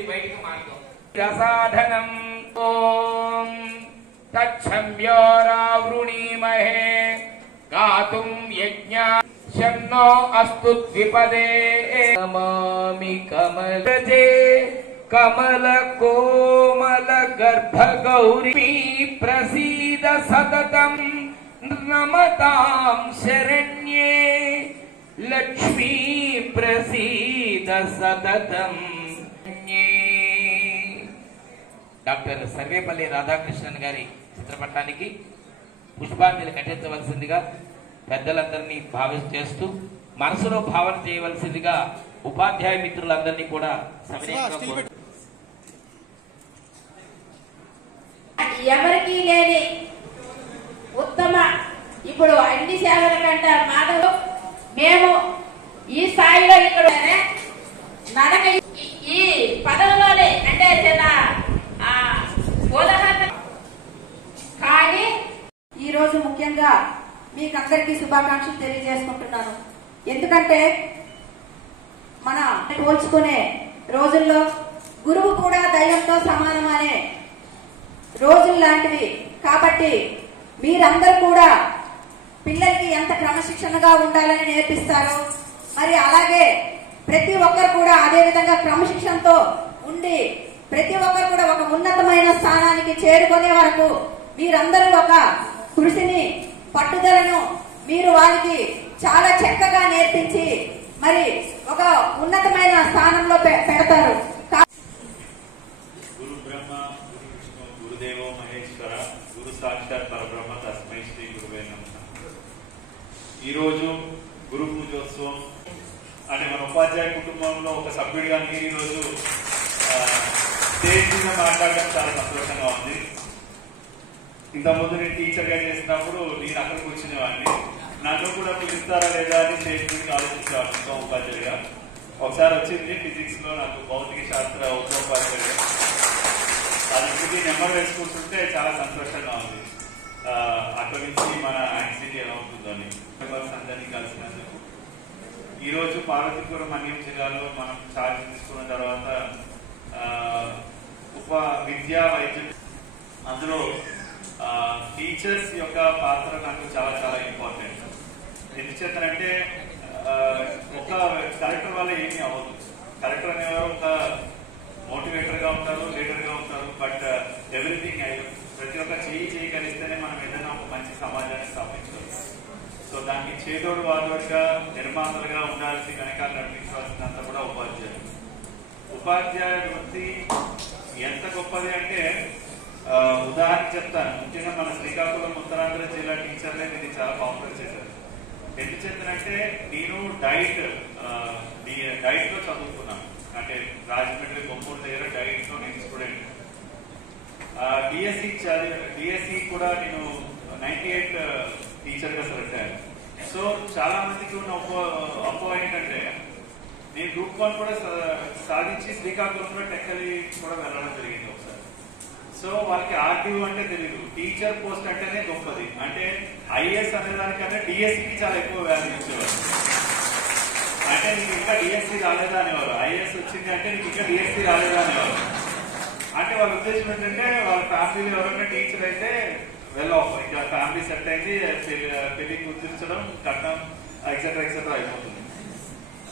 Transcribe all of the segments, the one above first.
ఇది బయటికి మార్గం. రసాధనం ఓం తచ్చమ్యోరావృణీమహే గాతుం యజ్ఞా శన్నో అస్తు ద్విపదే నమామి కమలజే కమల కోమల గర్భ గౌరీ ప్రసీద సతతం నమతాం శరణ్యే లక్ష్మీ ప్రసీద సతతం. డాక్టర్ సర్వేపల్లి రాధాకృష్ణన్ గారి చిత్రపటానికి పుష్పాంజలి ఘటించవలసిందిగా పెద్దలందరినీ చేస్తూ మనసులో భావన చేయవలసిందిగా ఉపాధ్యాయ మిత్రులందరినీ కూడా ఎవరికి లేని ఉత్తమ ఇప్పుడు అన్ని సేవల కంటే మాధవ్ మేము ఈ స్థాయిలో ఇక్కడ నడక ఈ పదవిలోనే అంటే చిన్న ఉదాహరణ కానీ ఈరోజు ముఖ్యంగా మీకు అందరికీ శుభాకాంక్షలు తెలియజేసుకుంటున్నాను. ఎందుకంటే మన పోల్చుకునే రోజుల్లో గురువు కూడా దైవంతో సమానం అనే రోజులు లాంటివి. కాబట్టి మీరందరూ కూడా పిల్లలకి ఎంత క్రమశిక్షణగా ఉండాలని నేర్పిస్తారు. మరి అలాగే ప్రతి ఒక్కరు కూడా అదే విధంగా క్రమశిక్షణతో ఉండి ప్రతి ఒక్కరు కూడా ఒక ఉన్నతమైన స్థానానికి చేరుకునే వరకు మీరందరూ ఒక కృషిని పట్టుదలను మీరు వారికి చాలా చక్కగా నేర్పించి మరి ఒక ఉన్నతమైన స్థానంలో పెడతారు. గురు బ్రహ్మ గురు విష్ణు గురుదేవో మహేశ్వర గురు సాక్షాత్ పరబ్రహ్మ తస్మై శ్రీ గురువే నమః. ఈరోజు గురు పూజోత్సవం అంటే మన ఉపాధ్యాయ కుటుంబంలో ఒక సభ్యుడిగా నేను ఈరోజు స్టేజ్ మీద మాట్లాడడం చాలా సంతోషంగా ఉంది. ఇంతకుముందు నేను టీచర్గా చేసినప్పుడు నేను అక్కడికి వచ్చినవాడిని. నన్ను కూడా పిలుస్తారా లేదా అని స్టేజ్ మీద ఆలోచించేవాడిని ఇంకా ఉపాధ్యాయుగా. ఒకసారి వచ్చింది ఫిజిక్స్ లో నాకు భౌతిక శాస్త్ర ఉపాధ్యాయుగా. అది ఇప్పటికీ నెంబర్ వేసుకుంటుంటే చాలా సంతోషంగా ఉంది. అక్కడి నుంచి మన యాక్సిడెంట్ ఎలా ఉంటుందో అని మెంబర్స్ అందరినీ కలిసినందుకు. ఈరోజు పార్వతీపురం మన్యం జిల్లాలో మనం ఛార్జ్ తీసుకున్న తర్వాత విద్యా వైద్యం అందులో టీచర్స్ యొక్క పాత్ర నాకు చాలా చాలా ఇంపార్టెంట్. ఎందుచేతంటే ఒక కలెక్టర్ వల్ల ఏమీ అవ్వదు. కలెక్టర్ అనేవారు ఒక మోటివేటర్ గా ఉంటారు, లీడర్ గా ఉంటారు. బట్ ఎవ్రీథింగ్ ప్రతి ఒక్క చేయగలిస్తేనే మనం ఏదైనా ఒక మంచి సమాజాన్ని స్థాపించగలం. సో దానికి చేదోడు వాదోడుగా నిర్మాతలుగా ఉండాల్సి వెనకాల నడిపించవలసినంత కూడా ఉపాధ్యాయులు. ఉపాధ్యాయ వృత్తి ఎంత గొప్పది అంటే ఉదాహరణ చెప్తాను. ముఖ్యంగా మన శ్రీకాకుళం ఉత్తరాంధ్ర జిల్లా టీచర్లే ఇది చాలా పాపులర్ చేశారు. ఎందుకు చెప్తానంటే నేను డైట్ లో చదువుకున్నాను. అంటే రాజమండ్రి బొమ్మూరు దగ్గర డైట్ లో నేను స్టూడెంట్. డిఎస్సి కూడా నేను 98 టీచర్ గా సెలెక్ట్ అయ్యాను. సో చాలా మందికి ఉన్న అపో ఏంటంటే నేను గ్రూప్ 1 కూడా సాధించి శ్రీకాకుళంలో టెక్కలి కూడా వెళ్ళడం జరిగింది ఒకసారి. సో వాళ్ళకి ఆర్టీఓ అంటే తెలియదు, టీచర్ పోస్ట్ అంటేనే గొప్పది. అంటే ఐఏఎస్ అనే దానికంటే డిఎస్సికి చాలా ఎక్కువ వాల్యూ ఇచ్చేవారు. అంటే నీకు ఇంకా డిఎస్సి రాలేదా అనేవారు. ఐఏఎస్ వచ్చింది అంటే నీకు ఇంకా డిఎస్సి రాలేదా అనేవారు. అంటే వాళ్ళ ఉద్దేశం ఏంటంటే వాళ్ళ ఫ్యామిలీలో ఎవరైనా టీచర్ అయితే ఆఫ్ ఇంకా ఫ్యామిలీ సెట్ అయింది, పెళ్లి గుర్తించడం, కట్టడం ఎక్సెట్రా ఎక్సెట్రా అయిపోతుంది.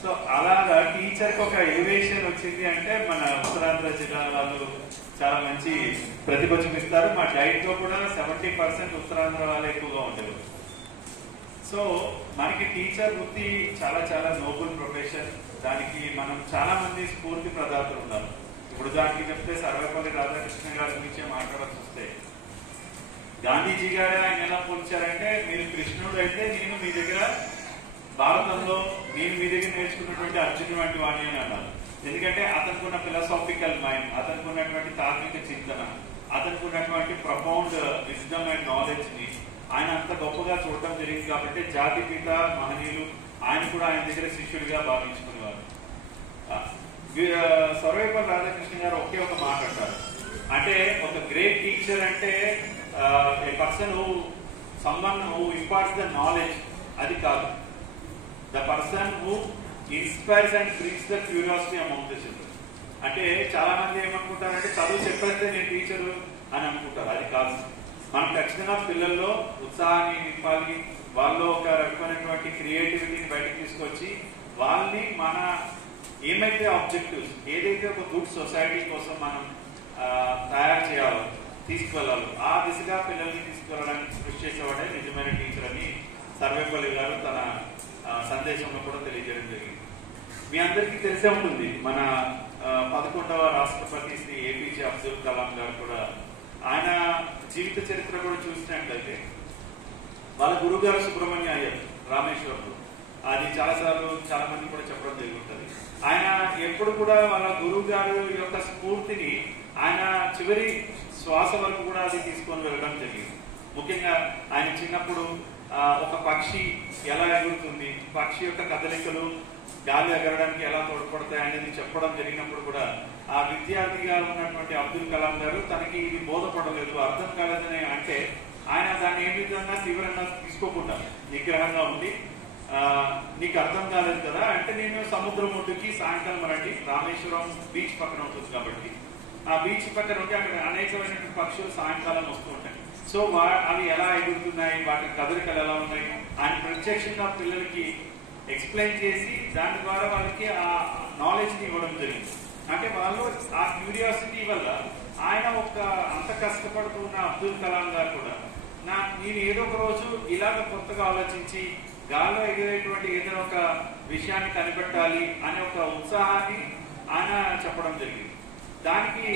సో అలాగా టీచర్ కి ఒక ఎలివేషన్ వచ్చింది అంటే మన ఉత్తరాంధ్ర జిల్లా వాళ్ళు చాలా మంచి ప్రతిభ చూపిస్తారు. మా డైట్ లో కూడా 70% ఉత్తరాంధ్ర వాళ్ళు ఎక్కువగా ఉండేవారు. సో మనకి టీచర్ వృత్తి చాలా చాలా నోబుల్ ప్రొఫెషన్. దానికి మనం చాలా మంది స్ఫూర్తి ప్రదాతలు ఉన్నారు. ఇప్పుడు దానికి చెప్తే సర్వేపల్లి రాధాకృష్ణ గారి గురించి మాట్లాడాల్సి వస్తే గాంధీజీ గారు ఆయన ఎలా పోల్చారంటే మీరు కృష్ణుడు అయితే నేను మీ దగ్గర భారతంలో నేను మీ దగ్గర నేర్చుకున్నటువంటి అర్జునుడు వంటి వాణి అని అన్నారు. ఎందుకంటే అతనికి ఉన్న ఫిలాసాఫికల్ మైండ్, అతనికి ఉన్నటువంటి తాత్విక చింతన, అతనికి ఉన్నటువంటి ప్రొఫౌండ్ విజ్డమ్ అండ్ నాలెడ్జ్ ని ఆయన అంత గొప్పగా చూడటం జరిగింది. కాబట్టి జాతి పిత మహనీయులు ఆయన కూడా ఆయన దగ్గర శిష్యుడిగా భావించుకునేవారు. సర్వేపల్లి రాధాకృష్ణ గారు ఒకే ఒక మాట అంటారు. అంటే ఒక గ్రేట్ టీచర్ అంటే a person someone who imparts the knowledge, అది కాదు. The person who inspires and brings the curiosity among the children. అంటే చాలా మంది ఏమనుకుంటారంటే చదువు చెప్పేస్తే నేను టీచరు అని అనుకుంటారు. అది కాదు. మనం ఖచ్చితంగా పిల్లల్లో ఉత్సాహాన్ని నింపాలి, వాళ్ళు ఒక రకమైనటువంటి క్రియేటివిటీని బయటకు తీసుకొచ్చి వాళ్ళని మన ఏమైతే ఆబ్జెక్టివ్స్, ఏదైతే ఒక గుడ్ సొసైటీ కోసం మనం తయారు చేయాలో, తీసుకువెళ్ళాలి, ఆ దిశగా పిల్లల్ని తీసుకువెళ్ళడానికి కృషి చేసేవాడే నిజమైన టీచర్ అని సర్వేపల్లి గారు తన సందేశంలో కూడా తెలియజేయడం జరిగింది. మీ అందరికీ తెలిసే ఉంటుంది, మన 11వ రాష్ట్రపతి శ్రీ ఏపీజే అబ్దుల్ కలాం గారు కూడా, ఆయన జీవిత చరిత్ర కూడా చూసినట్లయితే వాళ్ళ గురువు గారు సుబ్రహ్మణ్య అయ్యర్ రామేశ్వరంలో, అది చాలాసార్లు చాలా మంది కూడా చెప్పడం జరుగుతుంది. ఆయన ఎప్పుడు కూడా వాళ్ళ గురువు గారు యొక్క స్ఫూర్తిని ఆయన చివరి శ్వాస వరకు కూడా అది తీసుకొని వెళ్ళడం జరిగింది. ముఖ్యంగా ఆయన చిన్నప్పుడు ఒక పక్షి ఎలా ఎగురుతుంది, పక్షి యొక్క కదలికలు గాలి ఎగరడానికి ఎలా తోడ్పడతాయి అనేది చెప్పడం జరిగినప్పుడు కూడా ఆ విద్యార్థిగా ఉన్నటువంటి అబ్దుల్ కలాం గారు తనకి ఇది బోధపడలేదు, అర్థం కాలేదని అంటే ఆయన దాన్ని ఏ విధంగా తీవ్రంగా తీసుకోకుండా నిగ్రహంగా ఉండి, నీకు అర్థం కాలేదు కదా అంటే నేను సముద్రం ఒడ్డుకి సాయంకాలం రండి, రామేశ్వరం బీచ్ పక్కన ఉంటుంది కాబట్టి ఆ బీచ్ పక్కన ఉంటే అక్కడ అనేకమైనటువంటి పక్షులు సాయంకాలం వస్తూ ఉంటాయి. సో అవి ఎలా ఎగురుతున్నాయి, వాటి కదలికలు ఎలా ఉన్నాయి ఆయన ప్రత్యక్షంగా పిల్లలకి ఎక్స్ప్లెయిన్ చేసి దాని ద్వారా వాళ్ళకి ఆ నాలెడ్జ్ ని ఇవ్వడం జరిగింది. అంటే వాళ్ళు ఆ క్యూరియాసిటీ వల్ల ఆయన అంత కష్టపడుతున్న అబ్దుల్ కలాం గారు కూడా నేను ఏదో ఒక రోజు ఇలాగ కొత్తగా ఆలోచించి గాల్లో ఎగిరేటువంటి ఏదైనా ఒక విషయాన్ని కనిపెట్టాలి అనే ఒక ఉత్సాహాన్ని ఆయన చెప్పడం జరిగింది. దానికి